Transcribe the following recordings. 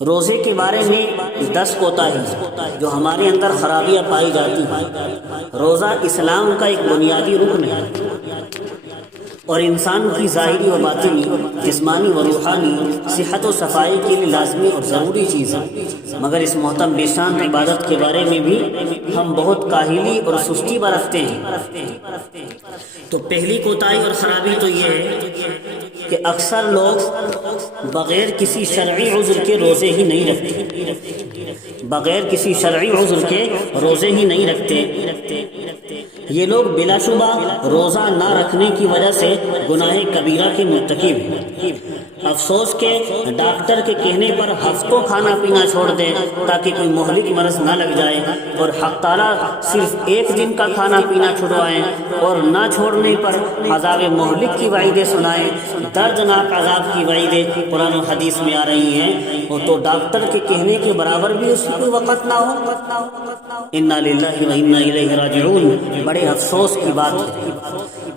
روزے کے بارے میں 10 کوتاہی جو ہمارے اندر خرابیاں پائی جاتی ہیں۔ روزہ اسلام کا ایک بنیادی رکن ہے اور انسان کی ظاہری و باطنی، جسمانی و روحانی صحت و صفائی کے لیے لازمی اور ضروری چیز ہے، مگر اس محترم بے شان عبادت کے بارے میں بھی ہم بہت کاہلی اور سستی برتتے ہیں۔ تو پہلی کوتاہی اور خرابی تو یہ ہے کہ اکثر لوگ بغیر کسی شرعی عذر کے روزے ہی نہیں رکھتے، بغیر کسی شرعی عذر کے روزے ہی نہیں رکھتے۔ یہ لوگ بلا شبہ روزہ نہ رکھنے کی وجہ سے گناہ کبیرہ کے مرتکب ہیں۔ افسوس کہ ڈاکٹر کے کہنے پر ہفتوں کھانا پینا چھوڑ دیں تاکہ کوئی مہلک مرض نہ لگ جائے، اور حق تعالیٰ صرف ایک دن کا کھانا پینا چھڑوائیں اور نہ چھوڑنے پر عذاب مہلک کی وعیدیں سنائیں، دردناک عذاب کی وعیدیں قرآن و حدیث میں آ رہی ہیں، اور تو ڈاکٹر کے کہنے کے برابر بھی اس کی وقت نہ ہو۔ انا للہ و انا الیہ راجعون، بڑے افسوس کی بات ہے۔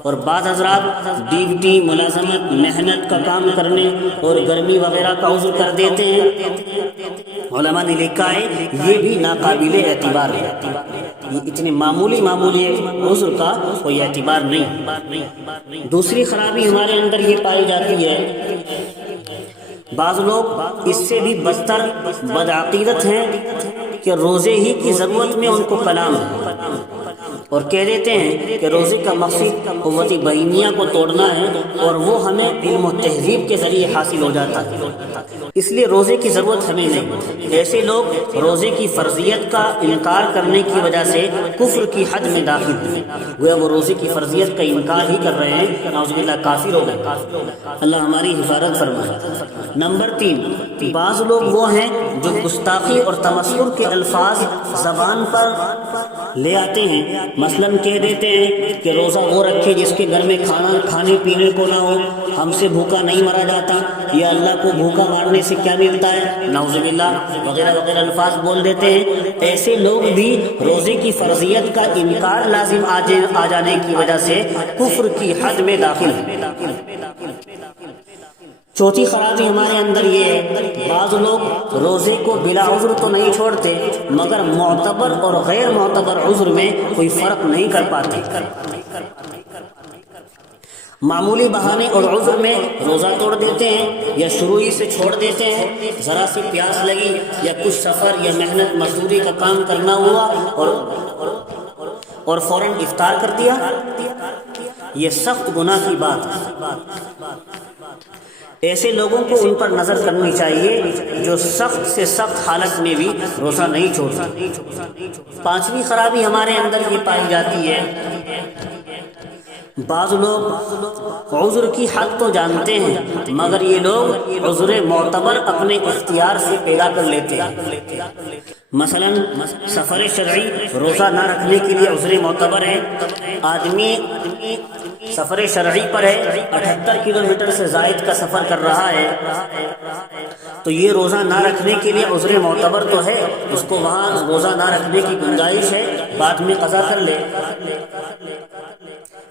اور بعض حضرات ڈیوٹی، ملازمت، محنت کا کام کرنے اور گرمی وغیرہ کا عذر کر دیتے ہیں۔ علماء نے لکھا ہے یہ بھی ناقابل اعتبار ہے، یہ اتنے معمولی عذر کا کوئی اعتبار نہیں۔ دوسری خرابی ہمارے اندر یہ پائی جاتی ہے، بعض لوگ اس سے بھی بدتر بدعقیدت ہیں کہ روزے ہی کی ضرورت میں ان کو کلام ہے، اور کہہ دیتے ہیں کہ روزے کا مقصد قوت بہیمیہ کو توڑنا ہے اور وہ ہمیں علم و تہذیب کے ذریعے حاصل ہو جاتا ہے، اس لیے روزے کی ضرورت ہمیں نہیں۔ ایسے لوگ روزے کی فرضیت کا انکار کرنے کی وجہ سے کفر کی حد میں داخل ہیں، گویا وہ روزے کی فرضیت کا انکار ہی کر رہے ہیں، نعوذ باللہ کافر ہو گئے۔ اللہ ہماری حفاظت فرمائے۔ نمبر 3، بعض لوگ وہ ہیں جو گستاخی اور تمسخر کے الفاظ زبان پر لے آتے ہیں، مثلاً کہہ دیتے ہیں کہ روزہ وہ رکھے جس کے گھر میں کھانے پینے کو نہ ہو، ہم سے بھوکا نہیں مرا جاتا، یا اللہ کو بھوکا مارنے سے کیا ملتا ہے، نعوذ باللہ وغیرہ وغیرہ الفاظ بول دیتے ہیں۔ ایسے لوگ بھی روزے کی فرضیت کا انکار لازم آ جانے کی وجہ سے کفر کی حد میں داخل ہیں۔ چوتھی خرابی ہمارے اندر یہ ہے، بعض لوگ روزے کو بلا عذر تو نہیں چھوڑتے مگر معتبر اور غیر معتبر عذر میں کوئی فرق نہیں کر پاتے، معمولی بہانے اور عذر میں روزہ توڑ دیتے ہیں یا شروع ہی سے چھوڑ دیتے ہیں، ذرا سی پیاس لگی یا کچھ سفر یا محنت مزدوری کا کام کرنا ہوا اور فوراً افطار کر دیا۔ یہ سخت گناہ کی بات ہے۔ ایسے لوگوں کو ان پر نظر کرنی چاہیے جو سخت سے سخت حالت میں بھی روزہ نہیں چھوڑتے۔ پانچویں خرابی ہمارے اندر یہ پائی جاتی ہے، بعض لوگ عذر کی حد تو جانتے ہیں مگر یہ لوگ عذر معتبر اپنے اختیار سے پیدا کر لیتے ہیں۔ مثلاً سفر شرعی روزہ نہ رکھنے کے لیے عذر معتبر ہے، آدمی سفر شرعی پر ہے، 78 کلومیٹر سے زائد کا سفر کر رہا ہے، تو یہ روزہ نہ رکھنے کے لیے عذر معتبر تو ہے، اس کو وہاں روزہ نہ رکھنے کی گنجائش ہے، بعد میں قضا کر لے۔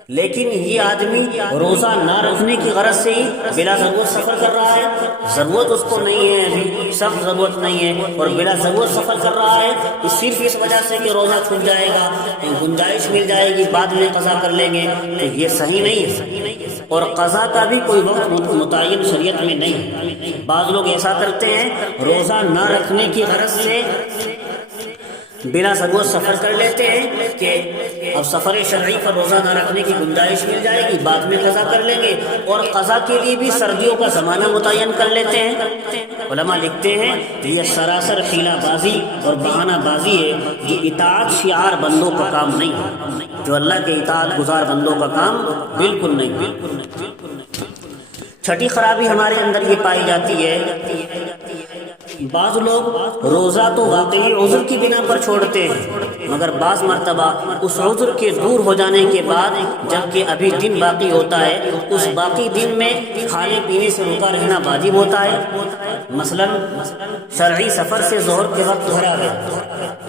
لیکن یہ آدمی روزہ نہ رکھنے کی غرض سے ہی بلا ضرورت سفر کر رہا ہے، ضرورت اس کو نہیں ہے، ابھی سخت ضرورت نہیں ہے، اور بلا ضرورت سفر کر رہا ہے صرف اس وجہ سے کہ روزہ چھوٹ جائے گا، گنجائش مل جائے گی، بعد میں قضا کر لیں گے، تو یہ صحیح نہیں ہے، اور قضا کا بھی کوئی وقت متعین شریعت میں نہیں ہے۔ بعض لوگ ایسا کرتے ہیں، روزہ نہ رکھنے کی غرض سے بلا ضرورت سفر کر لیتے ہیں کہ اب سفر شرعی پر روزہ نہ رکھنے کی گنجائش مل جائے گی، بعد میں قضا کر لیں گے، اور قضا کے لیے بھی سردیوں کا زمانہ متعین کر لیتے ہیں۔ علماء لکھتے ہیں یہ سراسر حیلہ بازی اور بہانہ بازی ہے، یہ اطاعت شعار بندوں کا کام نہیں ہے، جو اللہ کے اطاعت گزار بندوں کا کام بالکل نہیں ہے۔ چھٹی خرابی ہمارے اندر یہ پائی جاتی ہے، بعض لوگ روزہ تو واقعی عذر کی بنا پر چھوڑتے ہیں مگر بعض مرتبہ اس عذر کے دور ہو جانے کے بعد جبکہ ابھی دن باقی ہوتا ہے، اس باقی دن میں کھانے پینے سے رکا رہنا واجب ہوتا ہے، مثلا شرعی سفر سے ظہر کے وقت گھر آ گیا،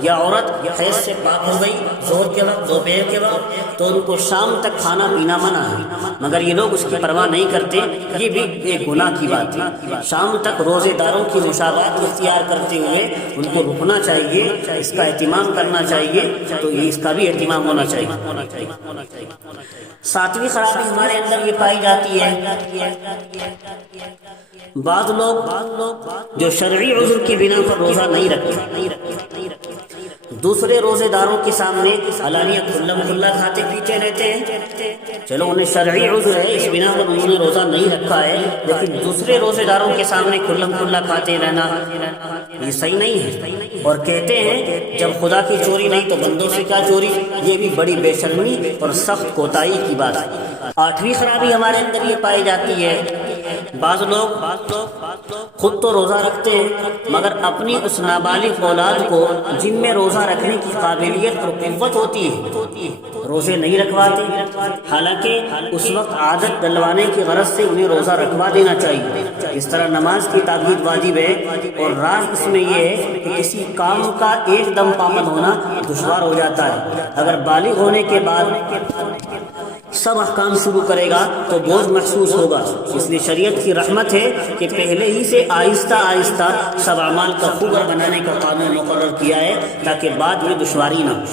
یا عورت حیض سے پاک ہو گئی ظہر کے وقت دوپہر کے وقت، تو ان کو شام تک کھانا پینا منع ہے، مگر یہ لوگ اس کی پرواہ نہیں کرتے۔ یہ بھی ایک گناہ کی بات ہے۔ شام تک روزے داروں کی مشابہت اختیار کرتے ہوئے ان کو رکنا چاہیے، اس کا اہتمام کرنا چاہیے، تو یہ اس کا بھی اہتمام ہونا چاہیے۔ ساتویں خرابی ہمارے اندر یہ پائی جاتی ہے، بعض لوگ جو شرعی عذر کی بنا پر روزہ نہیں رکھتے، دوسرے روزے داروں کے سامنے علانیہ کھلم کھلا کھاتے پیتے رہتے ہیں۔ چلو انہیں شرعی عذر ہے، اس بنا پر انہوں نے روزہ نہیں رکھا ہے، لیکن دوسرے روزے داروں کے سامنے کھلم کھلا کھاتے رہنا یہ صحیح نہیں ہے، اور کہتے ہیں جب خدا کی چوری نہیں تو بندوں سے کیا چوری۔ یہ بھی بڑی بے شرمی اور سخت کوتاہی کی بات ہے۔ آٹھویں خرابی ہمارے اندر یہ پائی جاتی ہے، بعض لوگ خود تو روزہ رکھتے ہیں مگر اپنی اس نابالغ اولاد کو جن میں روزہ رکھنے کی قابلیت اور قوت ہوتی ہے روزے نہیں رکھواتے، حالانکہ اس وقت عادت ڈلوانے کی غرض سے انہیں روزہ رکھوا دینا چاہیے۔ اس طرح نماز کی تاکید واجب ہے، اور راز اس میں یہ ہے کہ کسی کام کا ایک دم پابند ہونا دشوار ہو جاتا ہے۔ اگر بالغ ہونے کے بعد سب احکام شروع کرے گا تو بوجھ محسوس ہوگا، اس لیے شریعت کی رحمت ہے کہ پہلے ہی سے آہستہ آہستہ سب اعمال کا خوگر بنانے کا قانون مقرر کیا ہے تاکہ بعد میں دشواری نہ ہو۔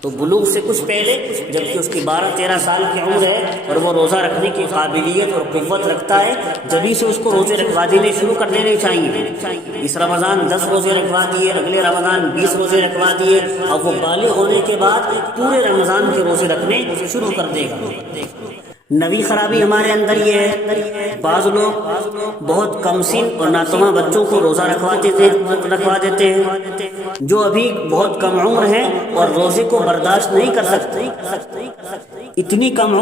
تو بلوغ سے کچھ پہلے جبکہ اس کی 12-13 سال کی عمر ہے اور وہ روزہ رکھنے کی قابلیت اور قوت رکھتا ہے، جبھی سے اس کو روزے رکھوا دینے شروع کر دینے چاہیے۔ اس رمضان 10 روزے رکھوا دیے، اگلے رمضان 20 روزے رکھوا دیے، اب وہ بالغ ہونے کے بعد پورے رمضان کے روزے رکھنے شروع کر دے گا۔ 9ویں خرابی ہمارے اندر یہ ہے، بعض لوگ بہت کم سن اور ناتواں بچوں کو روزہ رکھوا دیتے ہیں جو ابھی بہت کم عمر ہیں اور روزے کو برداشت نہیں کر سکتے۔ اتنے کم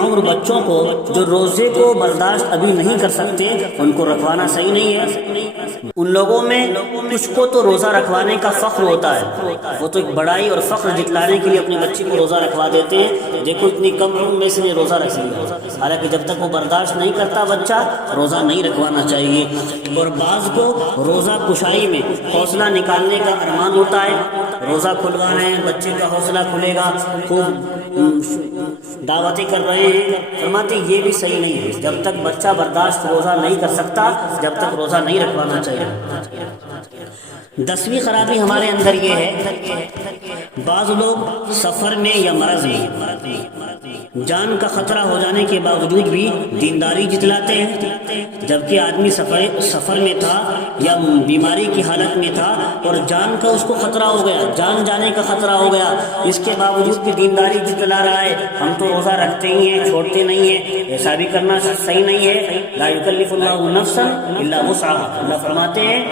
عمر بچوں کو جو روزے کو برداشت ابھی نہیں کر سکتے ان کو رکھوانا صحیح نہیں ہے۔ ان لوگوں میں کچھ کو تو روزہ رکھوانے کا فخر ہوتا ہے، وہ تو ایک بڑائی اور فخر جتلانے کے لیے اپنے بچے کو روزہ رکھوا دیتے ہیں، دیکھو اتنی کم عمر میں سے روزہ رکھ لیا، حالانکہ جب تک وہ برداشت نہیں کرتا بچہ روزہ نہیں رکھوانا چاہیے۔ اور بعض کو روزہ کشائی میں حوصلہ نکالنے کا ارمان ہوتا ہے، روزہ کھلوا رہے ہیں، بچے کا حوصلہ کھلے گا، خوب دعوتیں کر رہے ہیں، فرماتے یہ بھی صحیح نہیں ہے۔ جب تک بچہ برداشت روزہ نہیں کر سکتا جب تک روزہ نہیں رکھوانا چاہیے۔ 10ویں خرابی ہمارے اندر یہ ہے، بعض لوگ سفر میں یا مرض میں جان کا خطرہ ہو جانے کے باوجود بھی دینداری جتلاتے ہیں، جبکہ آدمی سفر میں تھا یا بیماری کی حالت میں تھا اور جان کا اس کو خطرہ ہو گیا، جان جانے کا خطرہ ہو گیا، اس کے باوجود بھی دینداری جتلا رہا ہے، ہم تو روزہ رکھتے ہی ہیں، چھوڑتے نہیں ہیں۔ ایسا بھی کرنا صحیح نہیں ہے۔ لا یکلف اللہ نفسا الا وسعها، اللہ فرماتے ہیں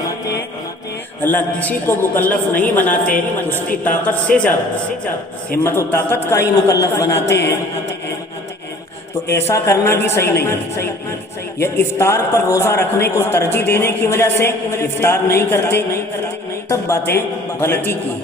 اللہ کسی کو مکلف نہیں بناتے اس کی طاقت سے زیادہ، ہمت و طاقت کا ہی مکلف بناتے ہیں، تو ایسا کرنا بھی صحیح نہیں ہے۔ یا افطار پر روزہ رکھنے کو ترجیح دینے کی وجہ سے افطار نہیں کرتے، تب باتیں غلطی کی۔